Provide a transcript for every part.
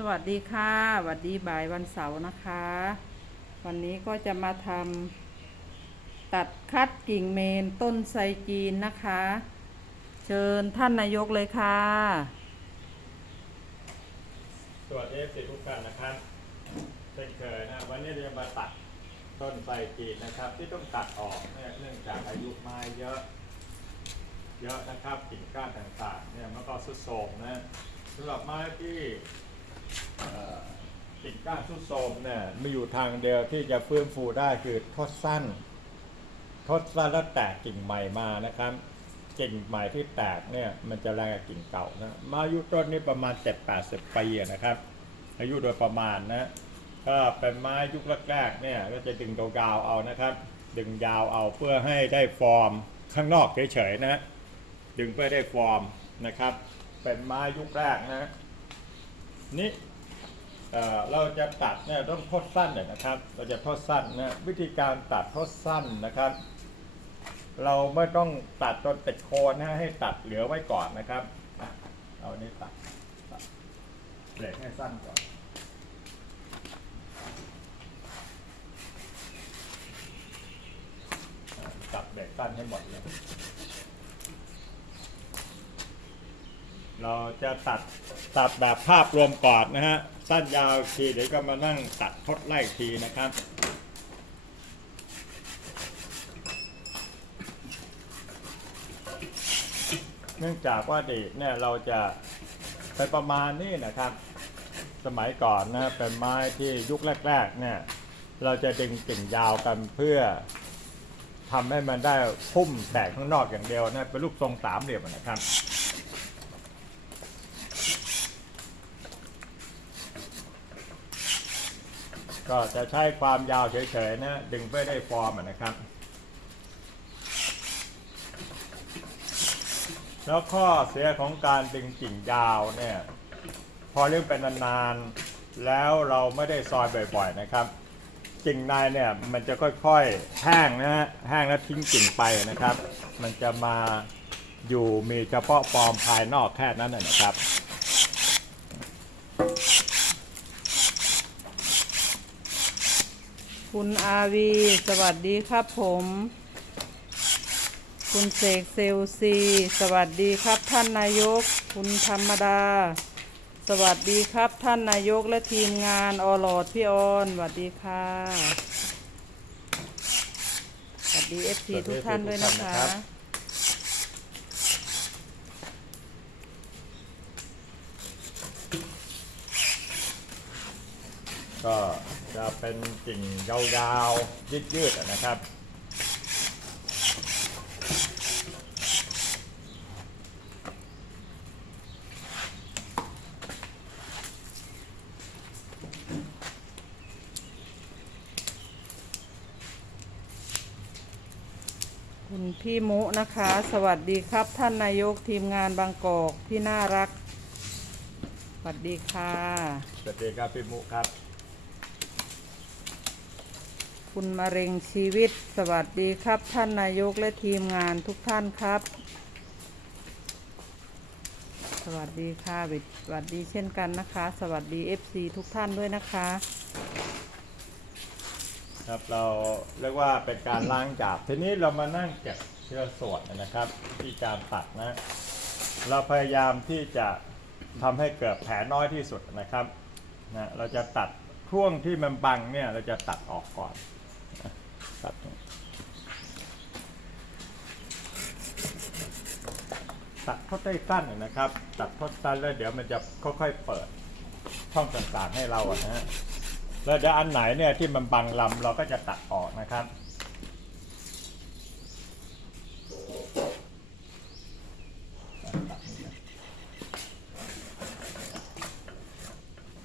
สวัสดีค่ะสวัสดีบ่ายวันเสาร์นะคะ วันนี้ก็จะมาทำตัดคัดกิ่งเมนต้นไทรจีนนะคะ เชิญท่านนายกเลยค่ะ สวัสดีสิทุกท่านนะครับเช่นเคยนะวันนี้เราจะมาตัดต้นไทรจีนนะครับ ที่ต้องตัดออกเนื่องจากอายุไม้เยอะ เยอะนะครับกิ่งก้านต่างๆเนี่ยมันก็สุดโทรมนะสำหรับไม้ที่ กิ่งก้านสุดโทรมเนี่ยมีอยู่ทางเดียวที่จะฟื้นฟูได้คือทดสั้น ทดสั้นแล้วแตกกิ่งใหม่มานะครับ กิ่งใหม่ที่แตกเนี่ยมันจะแรงกว่ากิ่งเก่านะมาอายุต้นนี้ประมาณ 7-80 ปีนะครับ อายุโดยประมาณนะถ้าเป็นไม้ยุคแรกๆเนี่ยก็จะดึงยาวเอานะครับ ดึงยาวเอาเพื่อให้ได้ฟอร์มข้างนอกเฉยๆนะดึงเพื่อได้ฟอร์มนะครับ เป็นไม้ยุคแรกนะนี่ เราจะตัดเนี่ยต้องทดสั้นเนี่ยนะครับ เราจะทดสั้นนะวิธีการตัดทดสั้นนะครับ เราไม่ต้องตัดจนติดโคนนะให้ตัดเหลือไว้ก่อนนะครับเอาอันนี้ตัดตัดเบรกให้สั้นก่อนตัดเบรกสั้นให้หมดเลยเราจะตัดตัดแบบภาพรวมก่อนนะฮะ สั้นยาวทีเดี๋ยวก็มานั่งตัดทดไล่ทีนะครับเนื่องจากว่าเด็กเนี่ยเราจะไปประมาณนี้นะครับ สมัยก่อนนะเป็นไม้ที่ยุคแรกๆเนี่ยเราจะดึงกิ่งยาวกันเพื่อทำให้มันได้พุ่มแตกข้างนอกอย่างเดียวนะเป็นรูปทรงสามเหลี่ยมนะครับ ก็จะใช้ความยาวเฉยๆนะ ดึงเพื่อได้ฟอร์มนะครับ แล้วข้อเสียของการดึงกิ่งยาวเนี่ย พอเรื่องเป็นนานๆ แล้วเราไม่ได้ซอยบ่อยๆนะครับ กิ่งในเนี่ยมันจะค่อยๆ แห้งนะฮะ แห้งแล้วทิ้งกิ่งไปนะครับ มันจะมาอยู่มีเฉพาะฟอร์มภายนอกแค่นั้นนะครับ คุณอาวี สวัสดีครับผม คุณเสกเซลซี สวัสดีครับท่านนายก คุณธรรมดา สวัสดีครับท่านนายกและทีมงานอลอดพี่ออนสวัสดีค่ะ สวัสดีเอฟซีทุกท่านด้วยนะคะ ก็ จะเป็นกิ่งยาวๆยืดๆอะนะครับ คุณพี่มุนะคะ สวัสดีครับท่านนายกทีมงานบางกอกที่น่ารัก สวัสดีค่ะ สวัสดีครับพี่มุครับ คุณมะเร็งชีวิต สวัสดีครับท่านนายกและทีมงานทุกท่านครับ สวัสดีค่ะบิดสวัสดีเช่นกันนะคะ สวัสดี FC ทุกท่านด้วยนะคะ ครับเราเรียกว่าเป็นการล้างจาบทีนี้เรามานั่งเก็บเชื้อส่วนนะครับ ที่การตัดนะ เราพยายามที่จะทำให้เกิดแผลน้อยที่สุดนะครับนะเราจะตัดช่วงที่มันบังเนี่ยเราจะตัดออกก่อน ตัดตัดทดได้สั้นนะครับ ตัดทดสั้นแล้วเดี๋ยวมันจะค่อยๆเปิดช่องต่างๆให้เราอะนะฮะแล้วเดี๋ยวอันไหนเนี่ยที่มันบังลำเราก็จะตัดออกนะครับ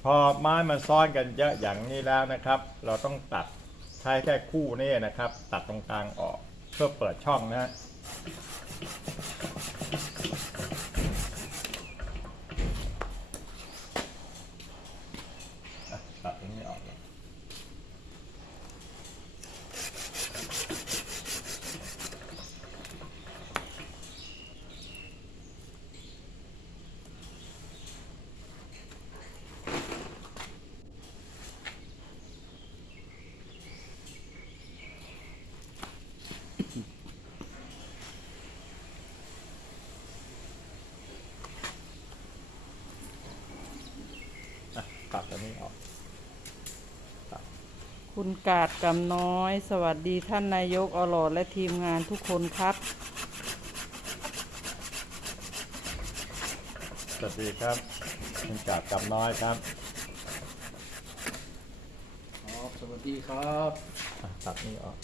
พอไม้มันซ้อนกันเยอะอย่างนี้แล้วนะครับ เราต้องตัด ใช้แค่คู่นี้นะครับ ตัดตรงกลางออกเพื่อเปิดช่องนะฮะอะตัดตรงนี้ออกแล้ว ตัดอันนี้ออก คุณกาดกำน้อย สวัสดีท่านนายกอลอดและทีมงานทุกคนครับ สวัสดีครับคุณจากกับน้อยครับครับสวัสดีครับอะตัดนี่ออก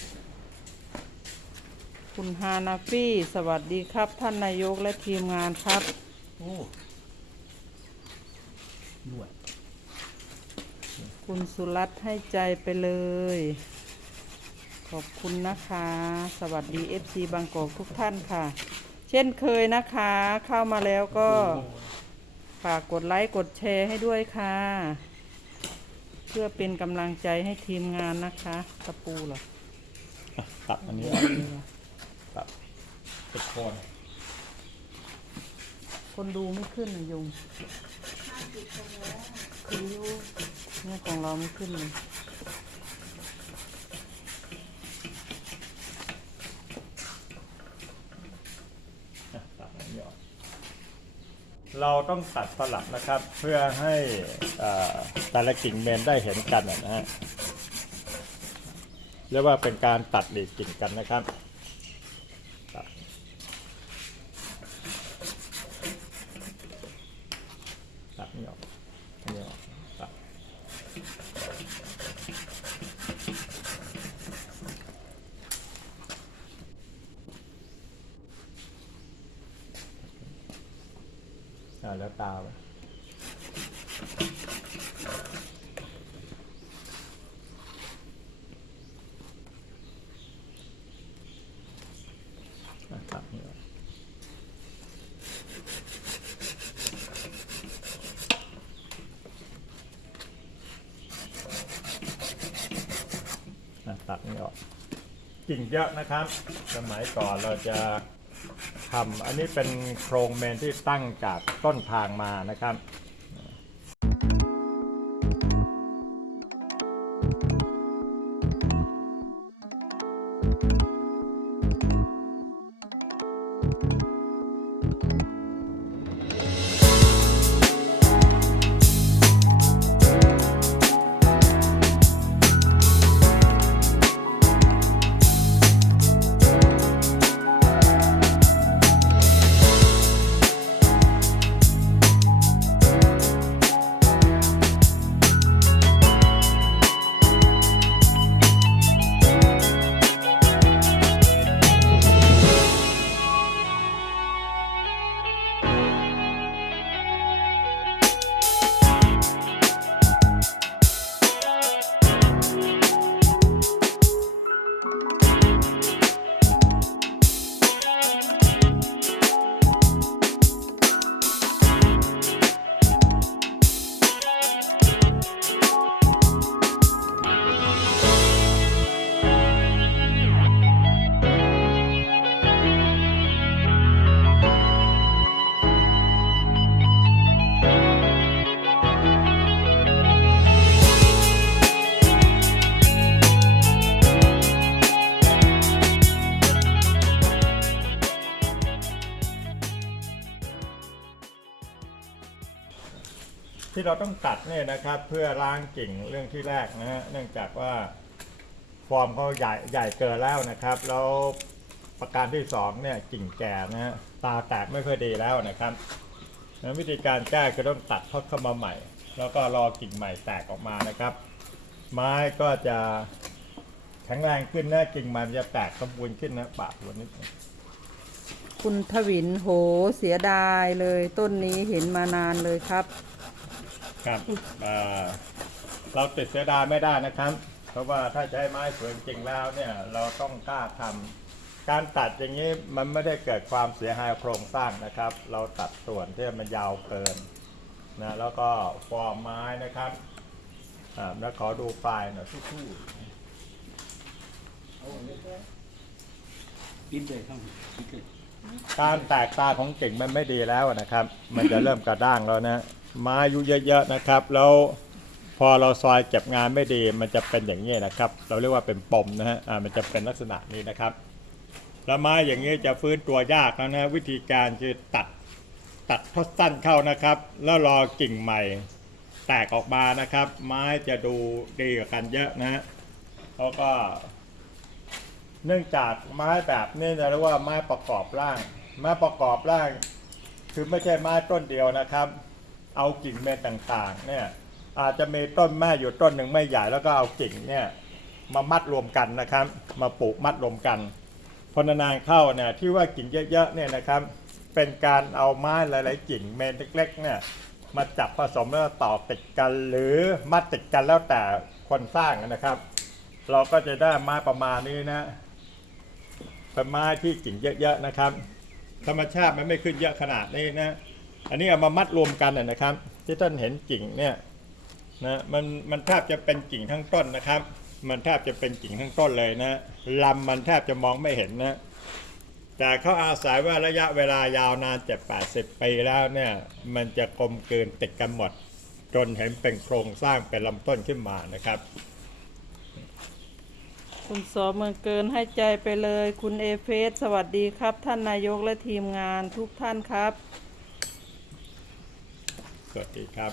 คุณฮานาฟี่สวัสดีครับ ท่านนายกและทีมงานครับ โอ้หนวด คุณสุรัตน์ให้ใจไปเลย ขอบคุณนะคะ สวัสดี FC บางกอกทุกท่านค่ะ เช่นเคยนะคะ เข้ามาแล้วก็ฝากกดไลค์กดแชร์ให้ด้วยค่ะ เพื่อเป็นกำลังใจให้ทีมงานนะคะตะปูเหรออะตัดอันนี้ออกตัดเป็นโคนคนดูไม่ขึ้นนะยุงคืออยู่ เนี่ยของเราไม่ขึ้นเลยเราต้องตัดสลับนะครับ เพื่อให้แต่ละกิ่งเมนได้เห็นกันนะนะฮะเรียกว่าเป็นการตัดหลีกกิ่งกันนะครับตัดตัดนี่ออกอันนี้ออกตัด อ่าวตาไปอะตัดนี่ออกตัดนี่ออกกิ่งเยอะนะครับ สมัยก่อนเราจะ ทำอันนี้เป็นโครงเมนที่ตั้งจากต้นทางมานะครับ ที่เราต้องตัดเนี่ยนะครับ เพื่อล้างกิ่งเรื่องที่แรกนะฮะเนื่องจากว่าฟอร์มเขาใหญ่ใหญ่เกินแล้วนะครับ แล้วประการที่สองเนี่ยกิ่งแก่นะฮะตาแตกไม่ค่อยดีแล้วนะครับนั้นวิธีการแก้ก็ต้องตัดเขาเข้ามาใหม่ แล้วก็รอกิ่งใหม่แตกออกมานะครับ ไม้ก็จะแข็งแรงขึ้นนะกิ่งมันจะแตกสมบูรณ์ขึ้นนะปากหัวนิดนึงคุณทวินโหเสียดายเลยต้นนี้เห็นมานานเลยครับ ครับเอ่อเราติดเสียดายไม่ได้นะครับ เพราะว่าถ้าจะให้ไม้สวยจริงๆแล้วเนี่ยเราต้องกล้าทำการตัดอย่างนี้มันไม่ได้เกิดความเสียหายโครงสร้างนะครับ เราตัดส่วนที่มันยาวเกินนะแล้วก็ฟอร์มไม้นะครับอ่าแล้วขอดูไฟล์หน่อยทุกปิดเลยครับปิดเลยๆการแตกตาของกิ่งมันไม่ดีแล้วนะครับ มันจะเริ่มกระด้างแล้วนะ ไม้อายุเยอะๆนะครับ แล้วพอเราซอยเก็บงานไม่ดีมันจะเป็นอย่างนี้นะครับ เราเรียกว่าเป็นปมนะฮะอ่ามันจะเป็นลักษณะนี้นะครับ แล้วไม้อย่างนี้จะฟื้นตัวยากแล้วนะวิธีการคือตัดตัดทอดสั้นเข้านะครับ แล้วรอกิ่งใหม่ แตกออกมานะครับ ไม้จะดูดีกว่ากันเยอะนะฮะแล้วก็ เนื่องจากไม้แบบนี้จะเรียกว่าไม้ประกอบร่าง ไม้ประกอบร่าง คือไม่ใช่ไม้ต้นเดียวนะครับ เอากิ่งเมนต่างๆ เนี่ย อาจจะมีต้นแม่อยู่ต้นหนึ่งไม่ใหญ่แล้วก็เอากิ่งเนี่ยมามัดรวมกันนะครับ มาปลูกมัดรวมกันพอนานๆเข้าเนี่ยที่ว่ากิ่งเยอะๆเนี่ยนะครับ เป็นการเอาไม้หลายๆกิ่งเมนเล็กๆเนี่ยมาจับผสมแล้วต่อติดกันหรือมัดติดกันแล้วแต่คนสร้างนะครับ เราก็จะได้ไม้ประมาณนี้นะเป็นไม้ที่กิ่งเยอะๆนะครับ ธรรมชาติมันไม่ขึ้นเยอะขนาดนี้นะ อันนี้เอามามัดรวมกันนะครับ ที่ท่านเห็นกิ่งเนี่ยนะมันมันแทบจะเป็นกิ่งทั้งต้นนะครับ มันแทบจะเป็นกิ่งทั้งต้นเลยนะลำมันแทบจะมองไม่เห็นนะแต่เขาอาศัยว่าระยะเวลายาวนานเจ็ดแปดสิบปีแล้วเนี่ยมันจะกลมเกลืนติดกันหมด จนเห็นเป็นโครงสร้างเป็นลำต้นขึ้นมานะครับ คุณสอเมืองเกินให้ใจไปเลย คุณเอเฟสสวัสดีครับ ท่านนายกและทีมงานทุกท่านครับ สวัสดีครับ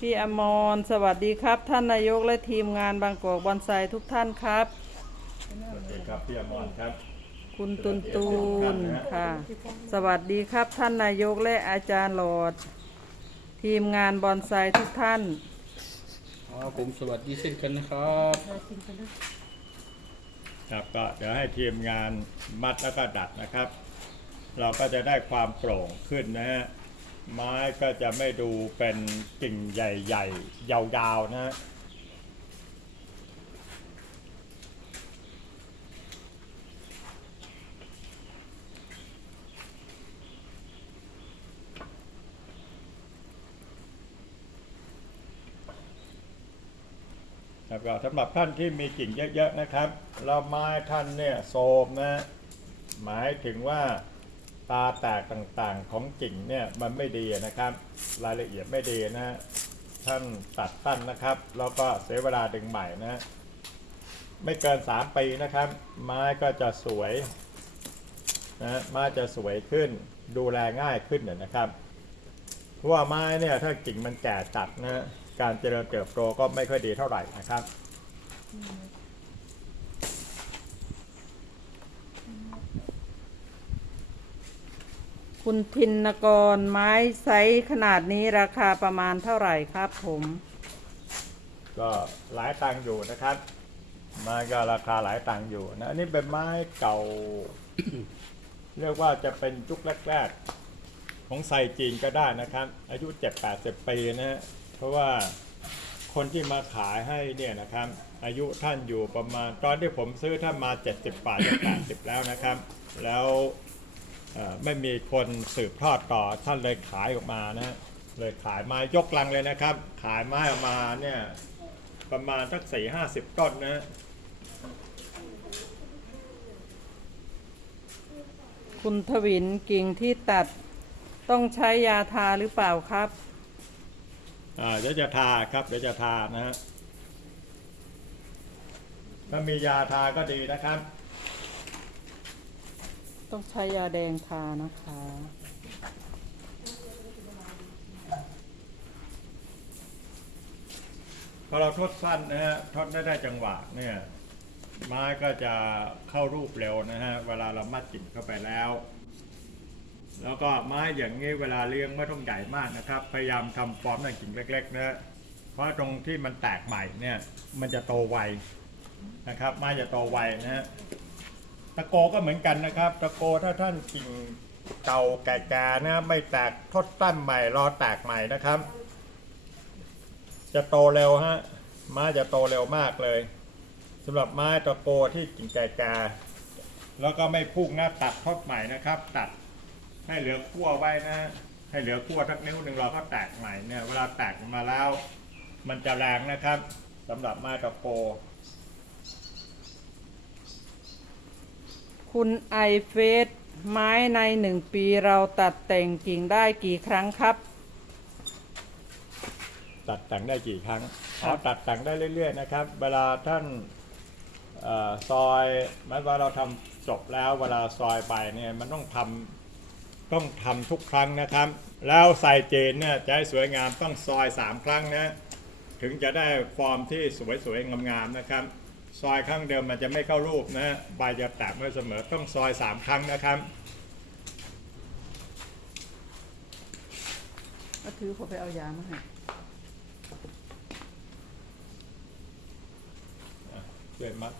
พี่อมรสวัสดีครับ ท่านนายกและทีมงานบางกอกบอนไซทุกท่านครับ สวัสดีครับพี่อมรครับ คุณตุนตูนค่ะ สวัสดีครับท่านนายกและอาจารย์หลอด ทีมงานบอนไซทุกท่านอ๋อผมสวัสดีเช่นกันนะครับครับก็เดี๋ยวให้ทีมงานมัดแล้วก็ดัดนะครับ เราก็จะได้ความโปร่งขึ้นนะฮะ ไม้ก็จะไม่ดูเป็นกิ่งใหญ่ๆ ยาวๆ นะฮะครับก็สำหรับท่านที่มีกิ่งเยอะๆนะครับแล้วไม้ท่านเนี่ยโทมนะ หมายถึงว่า ตาแตกต่างๆของกิ่งเนี่ยมันไม่ดีนะครับ รายละเอียดไม่ดีนะท่านตัดตั้นนะครับ แล้วก็เสียเวลาดึงใหม่นะไม่เกิน 3 ปีนะครับ ไม้ก็จะสวยนะไม้จะสวยขึ้นดูแลง่ายขึ้นเนี่ยนะครับเพราะว่าไม้เนี่ยถ้ากิ่งมันแก่จัดนะการเจริญเติบโตก็ไม่ค่อยดีเท่าไหร่นะครับ คุณพินกรไม้ไซส์ขนาดนี้ราคาประมาณเท่าไหร่ครับผม ก็หลายตังค์อยู่นะครับ ไม้ก็ราคาหลายตังค์อยู่นะ อันนี้เป็นไม้เก่า เรียกว่าจะเป็นยุคแรกๆ ของไซจีนก็ได้นะครับ อายุ7-80ปีนะฮะเพราะว่าคนที่มาขายให้เนี่ยนะครับ อายุท่านอยู่ประมาณตอนที่ผมซื้อท่านมา70กว่าจะ80แล้วนะครับ แล้ว ไม่มีคนสืบทอดต่อท่านเลยขายออกมานะฮะเลยขายไม้ยกลังเลยนะครับ ขายไม้ออกมาเนี่ยประมาณสักสี่ห้าสิบต้นนะฮะคุณทวินกิ่งที่ตัดต้องใช้ยาทาหรือเปล่าครับอ่าเดี๋ยวจะทาครับเดี๋ยวจะทานะฮะถ้ามียาทาก็ดีนะครับ ต้องใช้ยาแดงทานะคะ พอเราทดสั้นนะฮะทดได้ได้จังหวะเนี่ยไม้ก็จะเข้ารูปเร็วนะฮะเวลาเรามัดกิ่งเข้าไปแล้ว แล้วก็ไม้อย่างนี้เวลาเลี้ยงไม่ต้องใหญ่มากนะครับ พยายามทำฟอร์มในกิ่งเล็กๆนะเพราะตรงที่มันแตกใหม่เนี่ยมันจะโตไวนะครับไม้จะโตไวนะฮะ ตะโกก็เหมือนกันนะครับ ตะโกถ้าท่านกิ่งเก่าแก่ๆนะไม่แตกทดตั้นใหม่รอแตกใหม่นะครับ จะโตเร็วฮะไม้จะโตเร็วมากเลยสำหรับไม้ตะโกที่กิ่งแก่ๆแล้วก็ไม่พุ่งนะตัดทดใหม่นะครับ ตัดให้เหลือขั้วไว้นะให้เหลือขั้วทักนิ้วหนึ่งเราก็แตกใหม่เนี่ยเวลาแตกมาแล้ว มันจะแรงนะครับสำหรับไม้ตะโก คุณไอเฟสไม้ในหนึ่งปีเราตัดแต่งกิ่งได้กี่ครั้งครับ ตัดแต่งได้กี่ครั้งครัอ๋อบตัดแต่งได้เรื่อย ๆ นะครับ เวลาท่านเออซอยหมายว่าเราทำจบแล้วเวลาซอยไปเนี่ยมันต้องทำต้องทำทุกครั้งนะครับ แล้วใส่เจนเนี่ยจะให้สวยงามต้องซอยสามครั้งนะ ถึงจะได้ฟอร์มที่สวยๆงามๆนะครับ ซอยครั้งเดียวมันจะไม่เข้ารูปนะใบจะแตกไม่เสมอต้องซอยสามครั้งนะครับก็ถือเขาไปเอายามาให้ช่วยมัด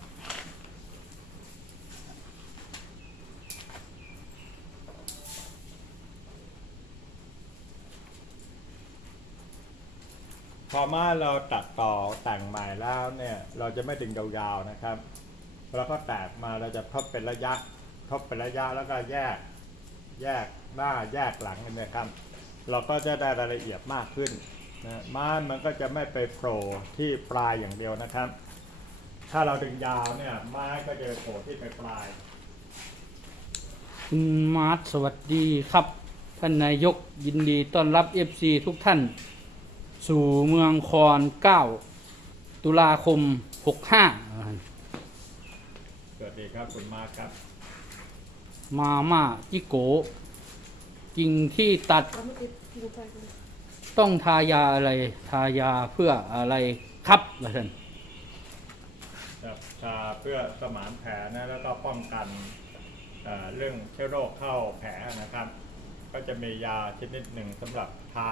พอมาเราตัดต่อแต่งใหม่แล้วเนี่ยเราจะไม่ดึงยาวๆนะครับแล้วก็แตกมาเราจะทบเป็นระยะทบเป็นระยะแล้วก็แยกแยกหน้าแยกหลังนะครับ เราก็จะได้รายละเอียดมากขึ้นนะไม้มันก็จะไม่ไปโผล่ที่ปลายอย่างเดียวนะครับ ถ้าเราดึงยาวเนี่ยไม้ก็จะโผล่ที่ปลายคุณมาร์ทสวัสดีครับท่านนายกยินดีต้อนรับ FC ทุกท่าน สู่เมืองคอน9ตุลาคม65สวัสดีครับคุณมาร์คครับ มาม่าจิโกะกิ่งที่ตัดต้องทายาอะไร ทายาเพื่ออะไรครับท่านครับชาเพื่อสมานแผลนะแล้วก็ป้องกันเอ่อเรื่องเชื้อโรคเข้าแผลนะครับ ก็จะมียาชนิดหนึ่งสำหรับทา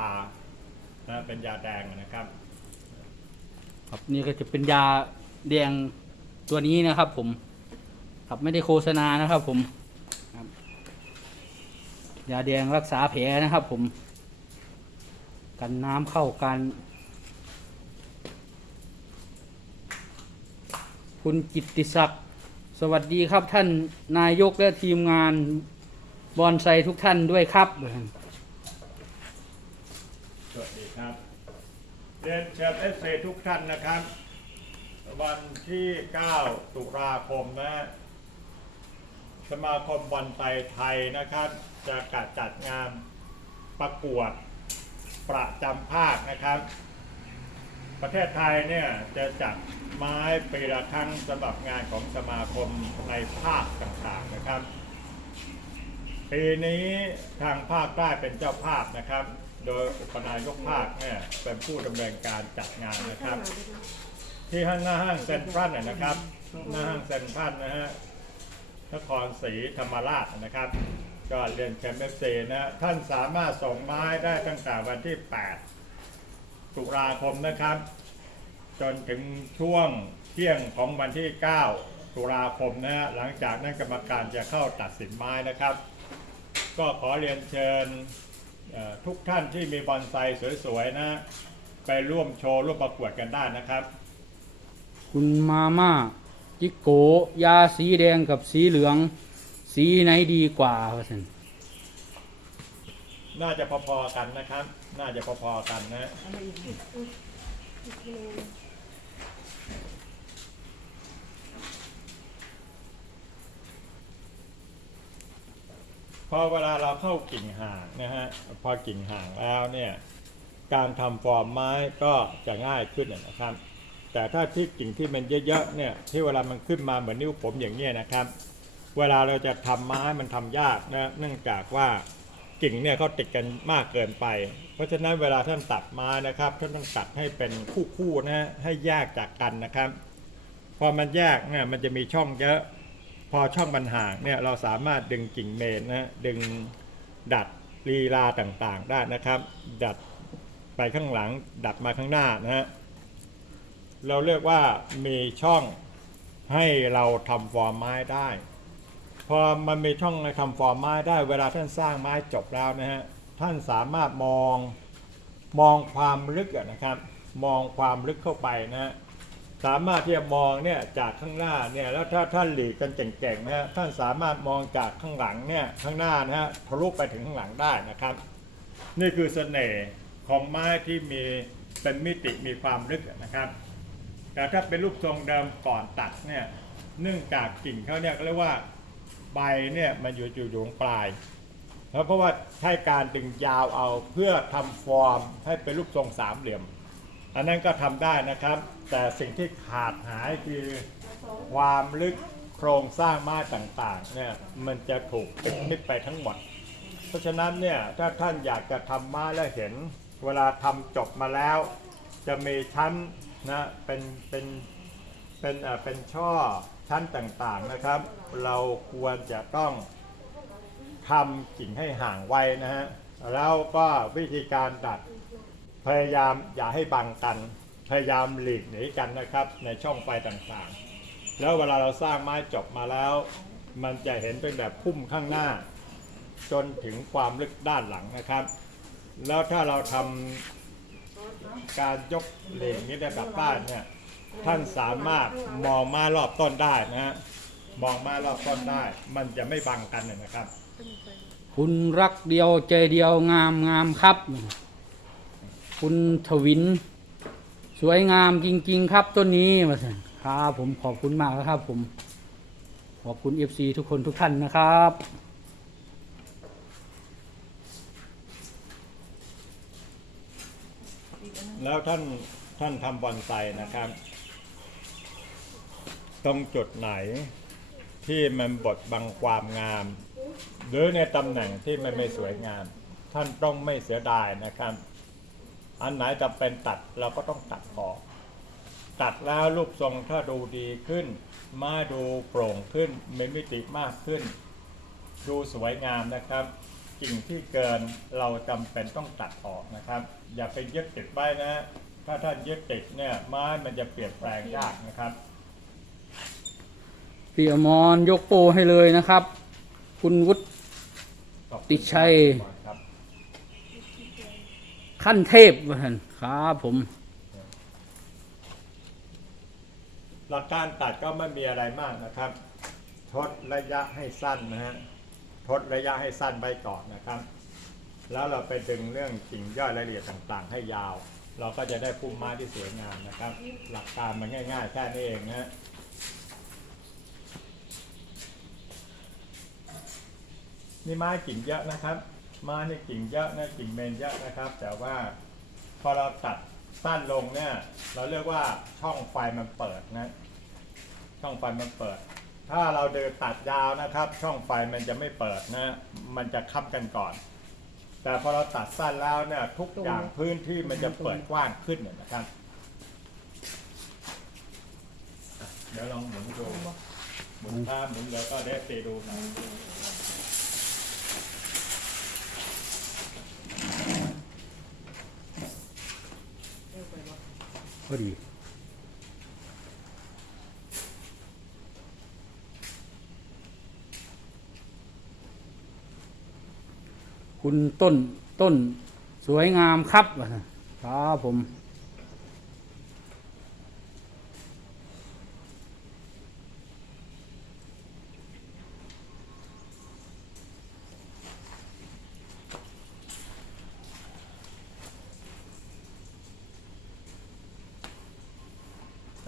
นะเป็นยาแดงนะครับ ครับนี่ก็จะเป็นยาแดงตัวนี้นะครับ ผม ครับไม่ได้โฆษณานะครับ ผมครับยาแดงรักษาแผลนะครับ ผม กันน้ำเข้ากัน คุณกิตติศักดิ์สวัสดีครับท่านนายกและทีมงานบอนไซทุกท่านด้วยครับ ครับเรียนเชิญเอฟซีทุกท่านนะครับ วันที่ 9 ตุลาคมนะสมาคมบอลไตไทยนะครับ จะกัดจัดงานประกวดประจำภาคนะครับ ประเทศไทยเนี่ยจะจัดไม้ปีละครั้งสำหรับงานของสมาคมในภาคต่างๆนะครับ ปีนี้ทางภาคใต้เป็นเจ้าภาพนะครับ โดยอุปนายกภาคเนี่ยเป็นผู้ดำเนินการจัดงานนะครับ ที่ห้างหน้าห้างเซ็นทรัลน่ะนะครับ หน้าห้างเซ็นทรัลนะฮะนครศรีธรรมราชนะครับ ก็เรียนแชมป์เอฟซีนะท่านสามารถส่งไม้ได้ตั้งแต่วันที่ 8 ตุลาคมนะครับ จนถึงช่วงเที่ยงของวันที่ 9 ตุลาคมนะฮะหลังจากนั้นกรรมการจะเข้าตัดสินไม้นะครับ ก็ขอเรียนเชิญ ทุกท่านที่มีบอนไซสวยๆนะ ไปร่วมโชว์ร่วมประกวดกันได้นะครับ คุณมาม่าจิโกะยาสีแดงกับสีเหลือง สีไหนดีกว่าว่าซั่นน่าจะพอๆกันนะครับ น่าจะพอๆกันนะ พอเวลาเราเข้ากิ่งห่างนะฮะพอกิ่งห่างแล้วเนี่ยการทำฟอร์มไม้ก็จะง่ายขึ้นนะครับ แต่ถ้าที่กิ่งที่มันเยอะๆเนี่ยที่เวลามันขึ้นมาเหมือนนิ้วผมอย่างเงี้ยนะครับ เวลาเราจะทำไม้มันทำยากนะเนื่องจากว่ากิ่งเนี่ยเขาติดกันมากเกินไป เพราะฉะนั้นเวลาท่านตัดไม้นะครับท่านต้องตัดให้เป็นคู่ๆนะฮะให้แยกจากกันนะครับ พอมันแยกเนี่ยมันจะมีช่องเยอะ พอช่องมันห่างเนี่ยเราสามารถดึงกิ่งเมนนะดึงดัดลีลาต่างๆได้นะครับ ดัดไปข้างหลังดัดมาข้างหน้านะฮะเราเรียกว่ามีช่องให้เราทำฟอร์มไม้ได้พอมันมีช่องในทำฟอร์มไม้ได้ เวลาท่านสร้างไม้จบแล้วนะฮะท่านสามารถมองมองความลึกนะครับ มองความลึกเข้าไปนะฮะ สามารถที่จะมองเนี่ยจากข้างหน้าเนี่ยแล้วถ้าท่านหลีกกันเก่งๆนะฮะท่านสามารถมองจากข้างหลังเนี่ยข้างหน้านะฮะทะลุไปถึงข้างหลังได้นะครับ นี่คือเสน่ห์ของไม้ที่มีเป็นมิติมีความลึกนะครับ แต่ถ้าเป็นรูปทรงเดิมก่อนตัดเนี่ยเนื่องจากกิ่งเขาเนี่ยเรียกว่าใบเนี่ยมันอยู่อยู่อยู่ตรงปลายแล้วเพราะว่าใช้การดึงยาวเอาเพื่อทำฟอร์มให้เป็นรูปทรงสามเหลี่ยม อันนั้นก็ทำได้นะครับ แต่สิ่งที่ขาดหายคือความลึกโครงสร้างม้ต่างๆเนี่ยมันจะถูกปิดมิดไปทั้งหมด เพราะฉะนั้นเนี่ยถ้าท่านอยากจะทำม้แล้วเห็น เวลาทำจบมาแล้ว จะมีชั้นนะเป็นเป็นเป็นเอ่อเป็นช่อชั้นต่างๆนะครับ เราควรจะต้องทำกิ่งให้ห่างไว้นะฮะแล้วก็วิธีการดัด พยายามอย่าให้บังกัน พยายามหลีกหนีกันนะครับ ในช่องไฟต่างๆ แล้วเวลาเราสร้างไม้จบมาแล้ว มันจะเห็นเป็นแบบพุ่มข้างหน้า จนถึงความลึกด้านหลังนะครับ แล้วถ้าเราทำการยกเหล่งนี้ได้แบบบ้านเนี่ยท่านสามารถมองมารอบต้นได้นะฮะมองมารอบต้นได้ มันจะไม่บังกันนะครับ คุณรักเดียวใจเดียวงามงามครับ คุณทวิน สวยงามจริง ๆ ครับต้นนี้มาสิครับผมขอบคุณมากครับผม ขอบคุณเอฟซีทุกคนทุกท่านนะครับแล้วท่านท่านทำบอนไซนะครับ ตรงจุดไหนที่มันบดบังความงาม หรือในตำแหน่งที่มันไม่สวยงาม ท่านต้องไม่เสียดายนะครับ อันไหนจะเป็นตัดเราก็ต้องตัดออก ตัดแล้วรูปทรงถ้าดูดีขึ้น มาดูโปร่งขึ้นมีมิติมากขึ้น ดูสวยงามนะครับกิ่งที่เกินเราจำเป็นต้องตัดออกนะครับ อย่าไปยึดติดไว้นะ ถ้าท่านยึดติดเนี่ยไม้มันจะเปลี่ยนแปลงยากนะครับพี่อมรยกโปรให้เลยนะครับ คุณวุฒิขอบคุณติดชัยครับ ขั้นเทพว่าท่านครับผม หลักการตัดก็ไม่มีอะไรมากนะครับ ทดระยะให้สั้นนะฮะทดระยะให้สั้นไว้ก่อนนะครับ แล้วเราไปดึงเรื่องกิ่งย่อยรายละเอียดต่างๆ ให้ยาว เราก็จะได้พุ่มไม้ที่สวยงามนะครับ หลักการมันง่ายๆแค่นี้เองนะฮะนี่ไม้กิ่งเยอะนะครับ ไม้นี่ยกิ่งเยอะนะกิ่งเมนเยอะนะครับ แต่ว่าพอเราตัดสั้นลงเนี่ย เราเรียกว่าช่องไฟมันเปิดนะ ช่องไฟมันเปิด ถ้าเราเดินตัดยาวนะครับ ช่องไฟมันจะไม่เปิดนะ มันจะคับกันก่อน แต่พอเราตัดสั้นแล้วเนี่ยทุกอย่างพื้นที่มันจะเปิดกว้างขึ้นเนี่ยนะครับเดี๋ยวลองหมุนดูหมุนข้ามหมุนเดี๋ยวก็ได้ตีดูนะ พ อดีคุณต้นต้นสวยงามครับครับผม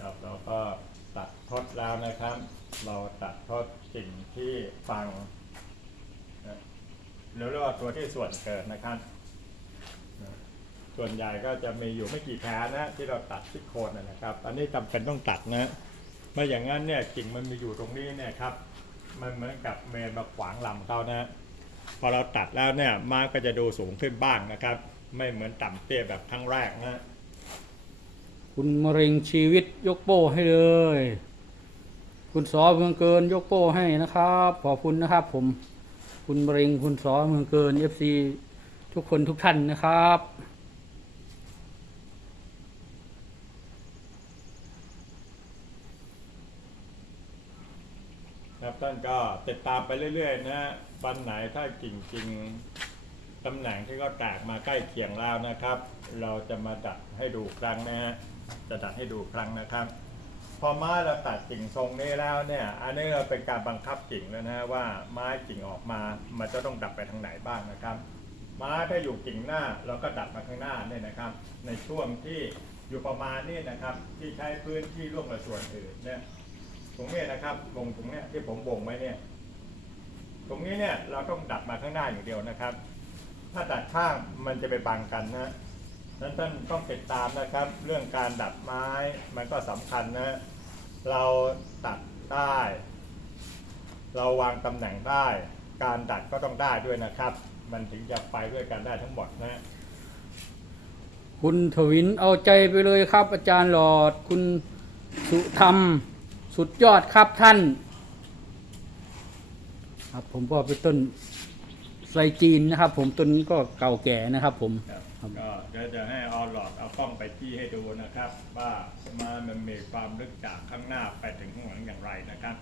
ครับเราก็ตัดทดแล้วนะครับ เราตัดทดสิ่งที่ฟังหรือเรียกว่าตัวที่ส่วนเกิดนะครับ ส่วนใหญ่ก็จะมีอยู่ไม่กี่แผลนะที่เราตัดที่โคนนะครับ อันนี้จำเป็นต้องตัดนะไม่อย่างนั้นเนี่ยกิ่งมันมีอยู่ตรงนี้เนี่ยครับ มันเหมือนกับเมนมาขวางลำเขานะพอเราตัดแล้วเนี่ยไม้ก็จะดูสูงขึ้นบ้างนะครับ ไม่เหมือนต่ำเตี้ยแบบครั้งแรกนะ คุณมะเร็งชีวิตยกโป้ให้เลย คุณสอเมืองเกินยกโป้ให้นะครับ ขอบคุณนะครับผม คุณมะเร็งคุณสอเมืองเกินเอฟซีทุกคนทุกท่านนะครับครับท่านก็ติดตามไปเรื่อยๆนะวันไหนถ้าจริงๆตำแหน่งที่ก็แตกมาใกล้เคียงแล้วนะครับ เราจะมาดัดให้ดูครั้งนะฮะ จะดัดให้ดูครั้งนะครับ พอไม้เราตัดกิ่งทรงนี้แล้วเนี่ยอันนี้เราเป็นการบังคับกิ่งแล้วนะว่าไม้กิ่งออกมามันจะต้องดัดไปทางไหนบ้างนะครับไม้ถ้าอยู่กิ่งหน้าเราก็ดัดมาข้างหน้าเนี่ยนะครับ ในช่วงที่อยู่ประมาณนี้นะครับที่ใช้พื้นที่ร่วมกับส่วนอื่นเนี่ยตรงนี้นะครับวงตรงนี้ที่ผมวงไว้เนี่ยตรงนี้เนี่ยเราต้องดัดมาข้างหน้าอย่างเดียวนะครับ ถ้าดัดข้างมันจะไปบังกันนะ นั้นท่านต้องติดตามนะครับ เรื่องการดัดไม้มันก็สำคัญนะ เราตัดได้ เราวางตำแหน่งได้ การดัดก็ต้องได้ด้วยนะครับ มันถึงจะไปด้วยกันได้ทั้งหมดนะคุณทวินเอาใจไปเลยครับ อาจารย์หลอดคุณสุธรรมสุดยอดครับท่าน ครับผมก็เป็นต้นไทรจีนนะครับ ผมต้นนี้ก็เก่าแก่นะครับผม ครับ ก็เดี๋ยวจะให้เอาหลอดเอากล้องไปที่ให้ดูนะครับ ว่ามันมันมีความลึกจากข้างหน้าไปถึงข้างหลังอย่างไรนะครับ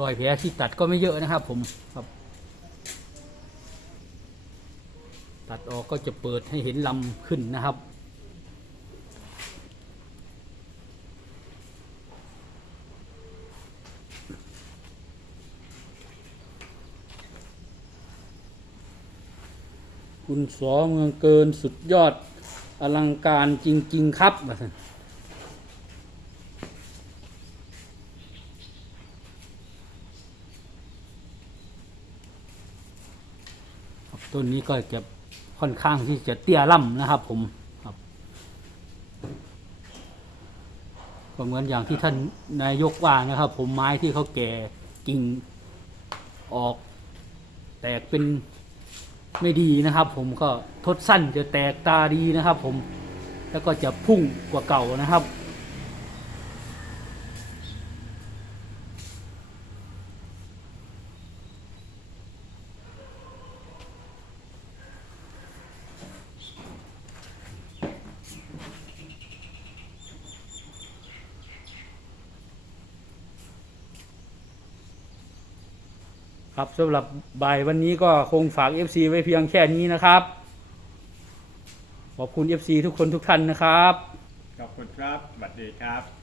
รอยแผลที่ตัดก็ไม่เยอะนะครับ ผมครับ ตัดออกก็จะเปิดให้เห็นลำขึ้นนะครับคุณสอเมืองเกินสุดยอดอลังการจริง ๆ ครับว่าซั่นครับ ต้นนี้ก็จะค่อนข้างที่จะเตี้ยล่ำนะครับ ผมครับก็เหมือนอย่างที่ท่านนายกว่านะครับ ผมไม้ที่เขาแก่กิ่งออก แตกเป็นไม่ดีนะครับ ผมก็ทดสั้นจะแตกตาดีนะครับ ผมแล้วก็จะพุ่งกว่าเก่านะครับ ครับสำหรับบ่ายวันนี้ก็คงฝาก FC ไว้เพียงแค่นี้นะครับ ขอบคุณ FC ทุกคนทุกท่านนะครับ ขอบคุณครับสวัสดีครับ